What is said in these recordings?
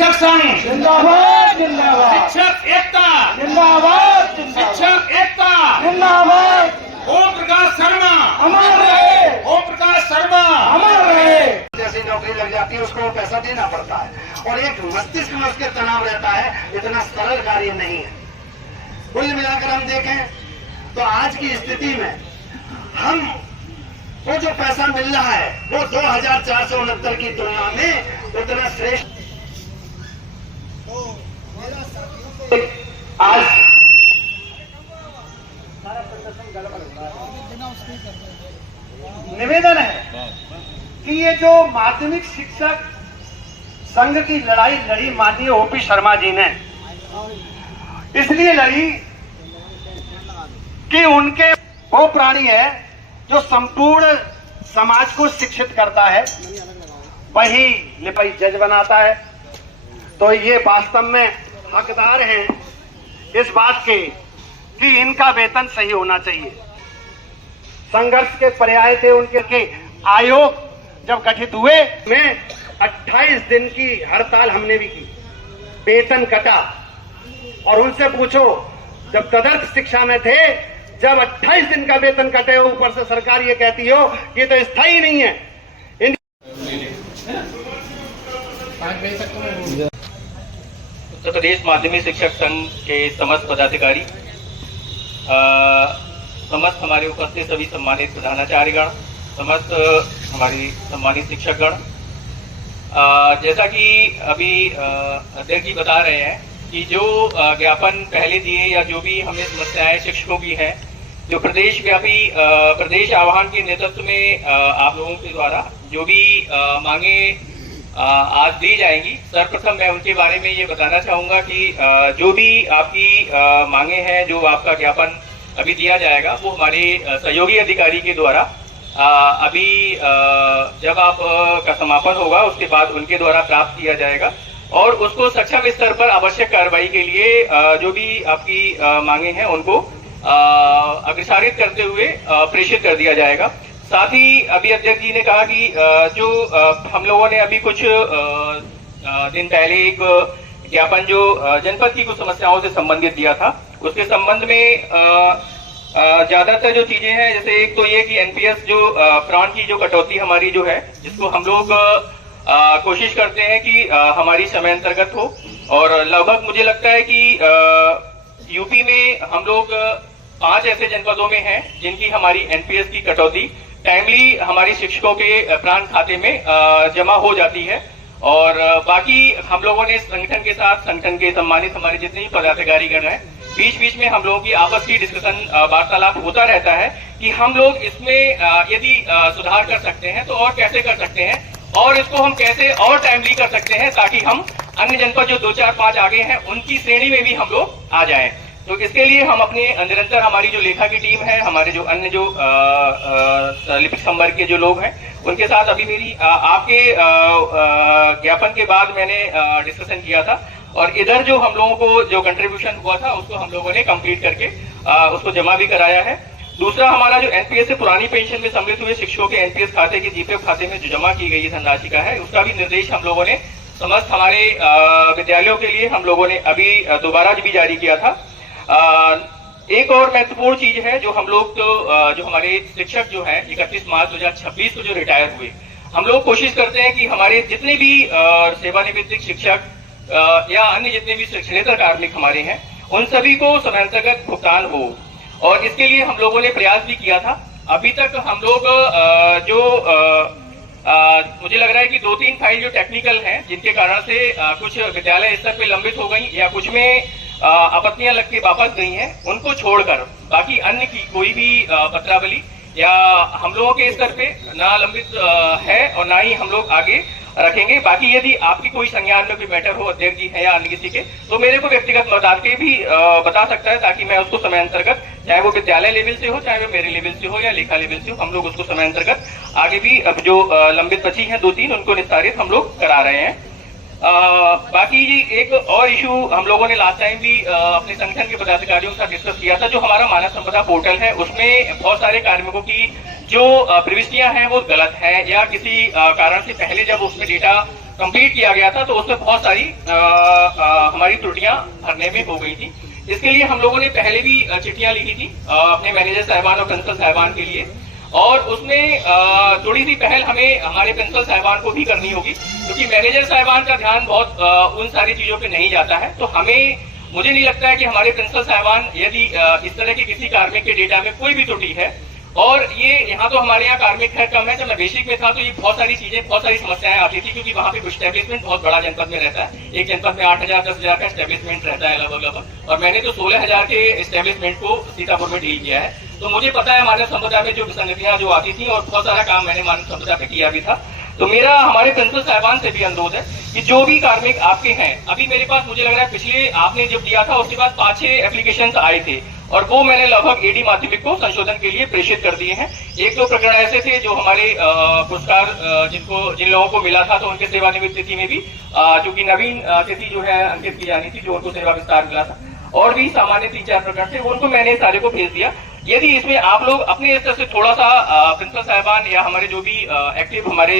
शिक्षक संघ जिंदाबाद जिंदाबाद, शिक्षक एकता जिंदाबाद शिक्षक एकता जिंदाबाद, ओम प्रकाश शर्मा अमर रहे, ओम प्रकाश शर्मा अमर रहे। जैसी नौकरी लग जाती है उसको पैसा देना पड़ता है और एक मस्तिष्क में उसके तनाव रहता है, इतना सरल कार्य नहीं है। कुल मिलाकर हम देखें तो आज की स्थिति में हम वो जो पैसा मिल रहा है वो 2469 की तुलना में उतना श्रेष्ठ आज निवेदन है कि ये जो माध्यमिक शिक्षक संघ की लड़ाई लड़ी माननीय ओपी शर्मा जी ने इसलिए लड़ी कि उनके वो प्राणी है जो संपूर्ण समाज को शिक्षित करता है, वही लिपाई जज बनाता है। तो ये वास्तव में हकदार हैं इस बात के कि इनका वेतन सही होना चाहिए। संघर्ष के पर्याय थे उनके आयोग जब गठित हुए में 28 दिन की हड़ताल हमने भी की, वेतन कटा। और उनसे पूछो जब तदर्थ शिक्षा में थे, जब 28 दिन का वेतन कटे हो, ऊपर से सरकार ये कहती हो कि ये तो स्थायी नहीं है। उत्तर प्रदेश माध्यमिक शिक्षक संघ के समस्त पदाधिकारी, समस्त हमारे उपस्थित सभी सम्मानित प्रधानाचार्यगण, समस्त हमारी सम्मानित शिक्षकगण, जैसा कि अभी अध्यक्ष जी बता रहे हैं कि जो ज्ञापन पहले दिए या जो भी हमें समस्याएं शिक्षकों की हैं, जो प्रदेश व्यापी प्रदेश आह्वान के नेतृत्व में आप लोगों के द्वारा जो भी मांगे आज दी जाएंगी, सर्वप्रथम मैं उनके बारे में ये बताना चाहूंगा कि जो भी आपकी मांगे हैं, जो आपका ज्ञापन अभी दिया जाएगा, वो हमारे सहयोगी अधिकारी के द्वारा अभी जब आप का समापन होगा उसके बाद उनके द्वारा प्राप्त किया जाएगा और उसको सक्षम स्तर पर आवश्यक कार्रवाई के लिए जो भी आपकी मांगे हैं उनको अग्रसारित करते हुए प्रेषित कर दिया जाएगा। साथ ही अभी अध्यक्ष जी ने कहा कि जो हम लोगों ने अभी कुछ दिन पहले एक ज्ञापन जो जनपद की कुछ समस्याओं से संबंधित दिया था, उसके संबंध में ज्यादातर जो चीजें हैं, जैसे एक तो ये कि एनपीएस जो प्राण की जो कटौती हमारी जो है, जिसको हम लोग कोशिश करते हैं कि हमारी समय अंतर्गत हो, और लगभग मुझे लगता है कि यूपी में हम लोग 5 ऐसे जनपदों में हैं जिनकी हमारी एनपीएस की कटौती टाइमली हमारी शिक्षकों के प्राण खाते में जमा हो जाती है। और बाकी हम लोगों ने संगठन के साथ, संगठन के सम्मानित हमारे जितने भी पदाधिकारी गण हैं, बीच बीच में हम लोगों की आपस की डिस्कशन वार्तालाप होता रहता है कि हम लोग इसमें यदि सुधार कर सकते हैं तो और कैसे कर सकते हैं और इसको हम कैसे और टाइमली कर सकते हैं, ताकि हम अन्य जनपद जो 2, 4, 5 आगे हैं उनकी श्रेणी में भी हम लोग आ जाएं। तो इसके लिए हम अपने निरंतर हमारी जो लेखा की टीम है, हमारे जो अन्य जो लिपिक संवर्ग के जो लोग हैं, उनके साथ अभी मेरी आपके ज्ञापन के बाद मैंने डिस्कशन किया था और इधर जो हम लोगों को जो कंट्रीब्यूशन हुआ था उसको हम लोगों ने कंप्लीट करके उसको जमा भी कराया है। दूसरा, हमारा जो एनपीएस से पुरानी पेंशन में सम्मिलित हुए शिक्षकों के एनपीएस खाते के जीपीएफ खाते में जो जमा की गई धनराशि का है, उसका भी निर्देश हम लोगों ने समस्त हमारे विद्यालयों के लिए हम लोगों ने अभी दोबारा भी जारी किया था। एक और महत्वपूर्ण चीज है जो हम लोग जो हमारे शिक्षक जो हैं 31 मार्च 2026 को जो रिटायर हुए, हम लोग कोशिश करते हैं कि हमारे जितने भी सेवानिवृत्त शिक्षक या अन्य जितने भी शिक्षणेतर कार्मिक हमारे हैं, उन सभी को समयांतर्गत भुगतान हो, और इसके लिए हम लोगों ने प्रयास भी किया था। अभी तक हम लोग मुझे लग रहा है कि 2-3 फाइल जो टेक्निकल हैं, जिनके कारण से कुछ विद्यालय स्तर पे लंबित हो गई या कुछ में आपत्तियां लग के वापस गई हैं, उनको छोड़कर बाकी अन्य की कोई भी पत्रावली या हम लोगों के स्तर पे ना लंबित है और ना ही हम लोग आगे रखेंगे। बाकी यदि आपकी कोई संज्ञान में कोई मैटर हो अध्यक्ष जी है या अन्य किसी के, तो मेरे को व्यक्तिगत बता के भी बता सकता है, ताकि मैं उसको समय अंतर्गत, चाहे वो विद्यालय लेवल से हो, चाहे वो मेरे लेवल से हो या लेखा लेवल से हो, हम लोग उसको समय अंतर्गत आगे भी अब जो लंबित बची हैं 2-3 उनको निस्तारित हम लोग करा रहे हैं। बाकी जी एक और इशू हम लोगों ने लास्ट टाइम भी अपने संगठन के पदाधिकारियों के साथ डिस्कस किया था, जो हमारा मानव संपदा पोर्टल है उसमें बहुत सारे कार्मिकों की जो प्रविष्टियां हैं वो गलत हैं या किसी कारण से पहले जब उसमें डेटा कंप्लीट किया गया था, तो उसमें बहुत सारी हमारी त्रुटियां भरने में हो गई थी। इसके लिए हम लोगों ने पहले भी चिट्ठियां लिखी थी अपने मैनेजर साहबान और प्रिंसिपल साहबान के लिए, और उसमें थोड़ी सी पहल हमें हमारे प्रिंसिपल साहबान को भी करनी होगी, क्योंकि मैनेजर साहबान का ध्यान बहुत उन सारी चीजों पे नहीं जाता है। तो मुझे नहीं लगता है कि हमारे प्रिंसिपल साहबान यदि इस तरह के किसी कार्मिक के डेटा में कोई भी त्रुटि है, और ये यहाँ तो हमारे यहाँ कार्मिक खैर कम है, जब मैं बेसिक में था तो ये बहुत सारी समस्याएं आती थी, क्योंकि वहाँ पे एस्टेब्लिशमेंट बहुत बड़ा जनपद में रहता है। एक जनपद में 8,000 10,000 का एस्टेब्लिशमेंट रहता है लगभग, और मैंने तो 16,000 के एस्टेब्लिशमेंट को सीतापुर में डील किया है। तो मुझे पता है मानव संपदा में जो विसंगतियां जो आती थी, और बहुत सारा काम मैंने मानव संपदा पे किया भी था। तो मेरा हमारे प्रिंसिपल साहबान से भी अनुरोध है कि जो भी कार्मिक आपके हैं, अभी मेरे पास मुझे लग रहा है पिछले आपने जब दिया था उसके बाद 5-6 एप्लीकेशन आए थे, और वो मैंने लगभग एडी माध्यमिक को संशोधन के लिए प्रेषित कर दिए हैं। 1-2 प्रकरण ऐसे थे जो हमारे पुरस्कार जिन लोगों को मिला था, तो उनके सेवानिवृत्त तिथि में भी चूंकि नवीन तिथि जो है अंकित की जानी थी, जो उनको सेवा विस्तार मिला था, और भी सामान्य 3-4 प्रकरण थे, उनको मैंने सारे को भेज दिया। यदि इसमें आप लोग अपने स्तर से थोड़ा सा प्रिंसिपल साहबान या हमारे जो भी एक्टिव हमारे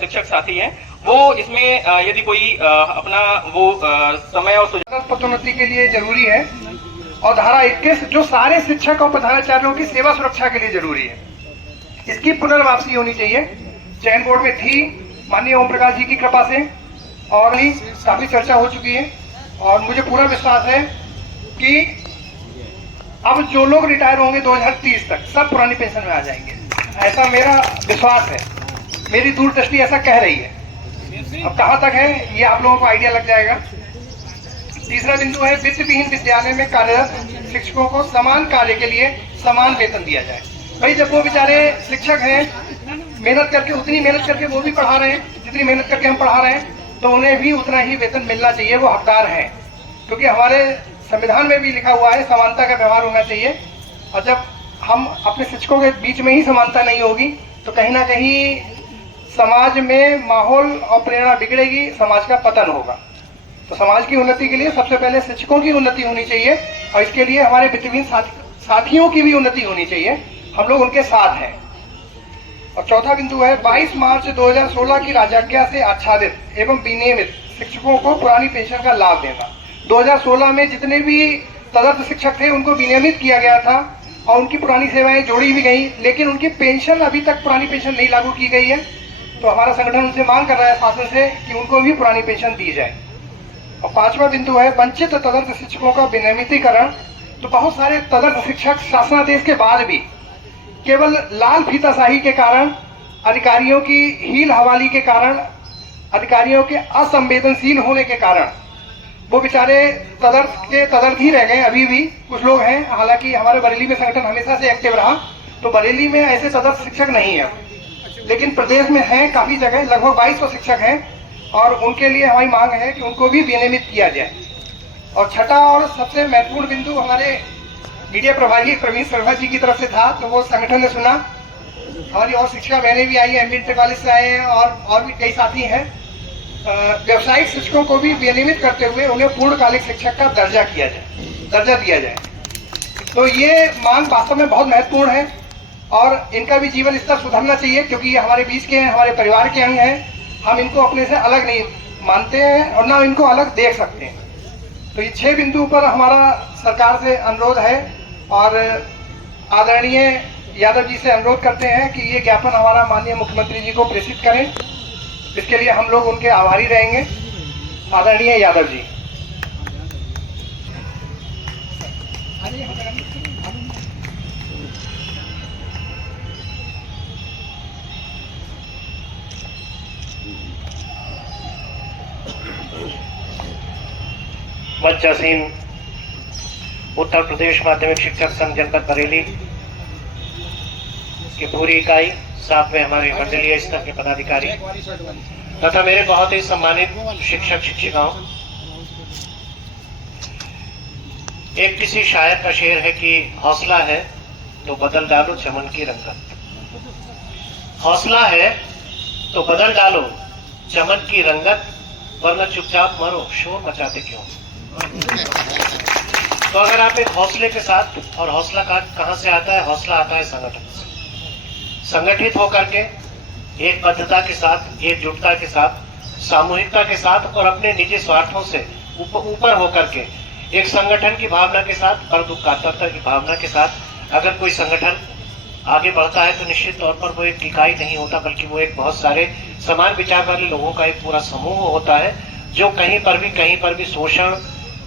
शिक्षक साथी हैं, वो इसमें यदि कोई अपना वो समय और पदोन्नति के लिए जरूरी है, और धारा 21 जो सारे शिक्षक और प्रधानाचार्यों की सेवा सुरक्षा के लिए जरूरी है, इसकी पुनर्वापसी होनी चाहिए। चयन बोर्ड में थी माननीय ओम प्रकाश जी की कृपा से, और भी काफी चर्चा हो चुकी है, और मुझे पूरा विश्वास है कि अब जो लोग रिटायर होंगे 2030 तक सब पुरानी पेंशन में आ जाएंगे, ऐसा मेरा विश्वास है, मेरी दूरदृष्टि ऐसा कह रही है। अब कहाँ तक है ये आप लोगों को आइडिया लग जाएगा। तीसरा बिंदु है वित्त विहीन विद्यालय में कार्यरत शिक्षकों को समान कार्य के लिए समान वेतन दिया जाए। भाई जब वो बेचारे शिक्षक हैं, मेहनत करके उतनी मेहनत करके वो भी पढ़ा रहे हैं जितनी मेहनत करके हम पढ़ा रहे हैं, तो उन्हें भी उतना ही वेतन मिलना चाहिए, वो हकदार हैं। क्योंकि हमारे संविधान में भी लिखा हुआ है समानता का व्यवहार होना चाहिए, और जब हम अपने शिक्षकों के बीच में ही समानता नहीं होगी तो कहीं ना कहीं समाज में माहौल और प्रेरणा बिगड़ेगी, समाज का पतन होगा। तो समाज की उन्नति के लिए सबसे पहले शिक्षकों की उन्नति होनी चाहिए, और इसके लिए हमारे वित्तहीन साथियों की भी उन्नति होनी चाहिए, हम लोग उनके साथ हैं। और चौथा बिंदु है 22 मार्च 2016 की राजज्ञा से आच्छादित एवं विनियमित शिक्षकों को पुरानी पेंशन का लाभ देना। 2016 में जितने भी तदर्थ शिक्षक थे उनको विनियमित किया गया था, और उनकी पुरानी सेवाएं जोड़ी भी गई, लेकिन उनकी पेंशन अभी तक पुरानी पेंशन नहीं लागू की गई है। तो हमारा संगठन उनसे मांग कर रहा है शासन से कि उनको भी पुरानी पेंशन दी जाए। और पांचवा बिंदु है वंचित तदर्थ शिक्षकों का विनियमितीकरण। तो बहुत सारे तदर्थ शिक्षक शासनादेश के बाद भी केवल लाल फीताशाही के कारण, अधिकारियों की हील हवाली के कारण, अधिकारियों के असंवेदनशील होने के कारण वो बेचारे तदर्थ ही रह गए। अभी भी कुछ लोग हैं, हालांकि हमारे बरेली में संगठन हमेशा से एक्टिव रहा, तो बरेली में ऐसे तदर्थ शिक्षक नहीं है, लेकिन प्रदेश में हैं काफी जगह, लगभग 2200 शिक्षक हैं, और उनके लिए हमारी मांग है कि उनको भी विनियमित किया जाए। और छठा और सबसे महत्वपूर्ण बिंदु हमारे मीडिया प्रभारी प्रवीण शर्मा जी की तरफ से था, तो वो संगठन ने सुना, हमारी और शिक्षिका बहनें भी आई हैं, एमबी कॉलेज से आए हैं, और भी कई साथी हैं। व्यावसायिक शिक्षकों को भी विनियमित करते हुए उन्हें पूर्णकालिक शिक्षक का दर्जा दिया जाए। तो ये मांग वास्तव में बहुत महत्वपूर्ण है, और इनका भी जीवन स्तर सुधरना चाहिए, क्योंकि ये हमारे बीच के हैं, हमारे परिवार के अंग हैं। हम इनको अपने से अलग नहीं मानते हैं और ना इनको अलग देख सकते हैं। तो ये 6 बिंदु पर हमारा सरकार से अनुरोध है, और आदरणीय यादव जी से अनुरोध करते हैं कि ये ज्ञापन हमारा माननीय मुख्यमंत्री जी को प्रेषित करें। इसके लिए हम लोग उनके आभारी रहेंगे। आदरणीय यादव जी। मंचासीन उत्तर प्रदेश माध्यमिक शिक्षक संघ जनपद बरेली की पूरी इकाई, साथ में हमारे मंडलीय स्तर के पदाधिकारी तथा मेरे बहुत ही सम्मानित शिक्षक शिक्षिकाओं, एक किसी शायर का शेर है कि हौसला है तो बदल डालो चमन की रंगत। हौसला है तो बदल डालो चमन की रंगत, वरना चुपचाप मरो शोर मचाते क्यों। तो अगर आप एक हौसले के साथ, और हौसला कहां से आता है? हौसला आता है संगठन से। संगठित होकर के एक बद्धता के साथ, एकजुटता के साथ सामूहिकता के साथ और अपने निजी स्वार्थों से ऊपर होकर के एक संगठन की भावना के साथ, पर दुखात्मकता की भावना के साथ अगर कोई संगठन आगे बढ़ता है तो निश्चित तौर पर वो एक इकाई नहीं होता, बल्कि वो एक बहुत सारे समान विचार वाले लोगों का एक पूरा समूह होता है, जो कहीं पर भी शोषण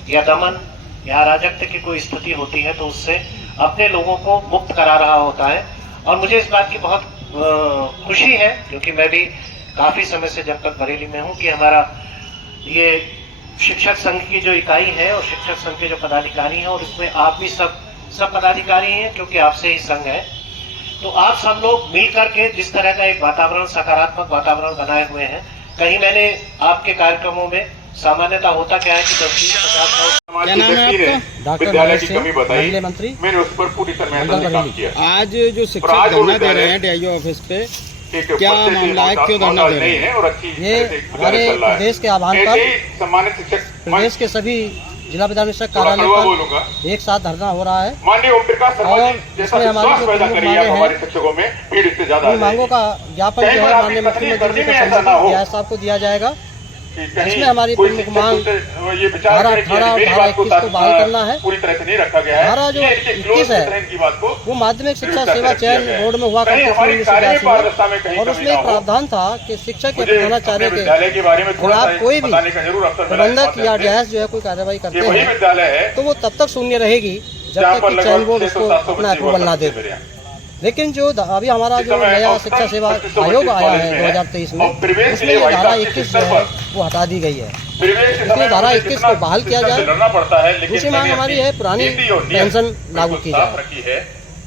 या दमन या अराजकता की कोई स्थिति होती है तो उससे अपने लोगों को मुक्त करा रहा होता है। और मुझे इस बात की बहुत खुशी है, क्योंकि मैं भी काफी समय से जब तक बरेली में हूँ, कि हमारा ये शिक्षक संघ की जो इकाई है और शिक्षक संघ के जो पदाधिकारी हैं, और इसमें आप भी सब पदाधिकारी हैं, क्योंकि आपसे ही संघ है। तो आप सब लोग मिलकर के जिस तरह का एक वातावरण, सकारात्मक वातावरण बनाए हुए हैं, कहीं मैंने आपके कार्यक्रमों में सामान्यता होता क्या है कि 10-20-50 क्या नाम है आपका? डॉक्टर विद्यालय की सिंह, कमी बताई, मंडलीय मंत्री। मैंने उस पर पूरी तरह मेहनत से काम किया। आज जो शिक्षक धरना दे रहे हैं डीआईओ ऑफिस पे, क्या मामला है, क्यों धरना दे रहे हैं? और अच्छी ये हमारे प्रदेश के आह्वान पर सम्मानित शिक्षक प्रदेश के सभी जिला विधान शिक्षक कार्यालय पर एक साथ धरना हो रहा है माननीय ओम प्रकाश शर्मा और जी जैसा इसमें हमारी विश्वास जो पैदा प्रमुख करिए मांगे हमारे हैं, शिक्षकों में भीड़ इससे ज्यादा उन मांगों का ज्ञापन जो है माननीय मुख्यमंत्री जी के सम्मुख व्यास साहब को दिया जाएगा। इसमें हमारी प्रमुख मांग धारा 18 और धारा 21 को बहाल करना है। पूरी तरह से नहीं रखा गया है। धारा जो 21 है वो माध्यमिक शिक्षा सेवा चयन बोर्ड में हुआ करती थी और उसमें एक प्रावधान था कि शिक्षक या प्रधानाचार्य के खिलाफ कोई भी प्रबंधक या डीआईएस जो है कोई कार्रवाई करते हैं तो वो तब तक शून्य रहेगी जब तक कि चयन बोर्ड उसको अपना अप्रूवल ना दे। लेकिन जो अभी हमारा जो नया शिक्षा सेवा आयोग आया है 2023 में, उसमें ये धारा 21 जो है वो हटा दी गई है, इसलिए धारा 21 को बहाल किया जाए। दूसरी मांग हमारी है पुरानी पेंशन लागू की जाए।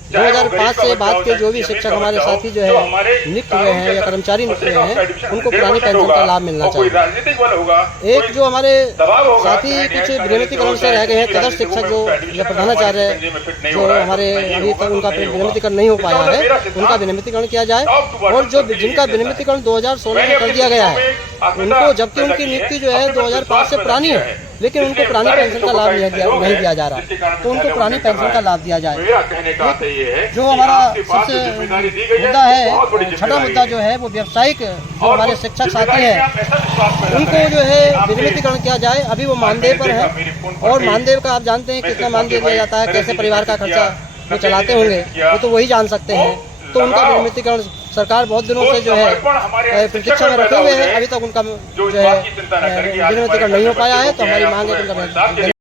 2005 से बाद के जो भी शिक्षक हमारे साथी जो है नियुक्त हुए हैं या कर्मचारी नियुक्त हुए हैं उनको पुरानी पेंशन का लाभ मिलना चाहिए। एक जो हमारे साथी कुछ विनियमितीकरण से रह गए हैं, तदर्थ शिक्षक जो या प्रधानाचार्य जो हमारे अभी तक उनका विनियमितीकरण नहीं हो पाया है, उनका विनियमितीकरण किया जाए। और जो जिनका विनियमितीकरण 2016 में कर दिया गया है उनको, जबकि उनकी नियुक्ति जो है 2005 से पुरानी है, लेकिन उनको पुरानी पेंशन का लाभ नहीं दिया जा रहा, तो उनको पुरानी पेंशन का लाभ दिया जाए। जो हमारा सबसे मुद्दा है, छठा मुद्दा जो है वो व्यावसायिक जो हमारे शिक्षक साथी हैं उनको जो है विनियमितीकरण किया जाए। अभी वो मानदेय पर है और मानदेय का आप जानते हैं कितना मानदेय दिया जाता है, कैसे परिवार का खर्चा वो चलाते होंगे वो तो वही जान सकते हैं। तो उनका विनियमितीकरण सरकार बहुत दिनों से जो है प्रतीक्षा में रखे हुए हैं, अभी तक उनका जो है विनियमितीकरण नहीं हो पाया है। तो हमारी मांग है कि उनका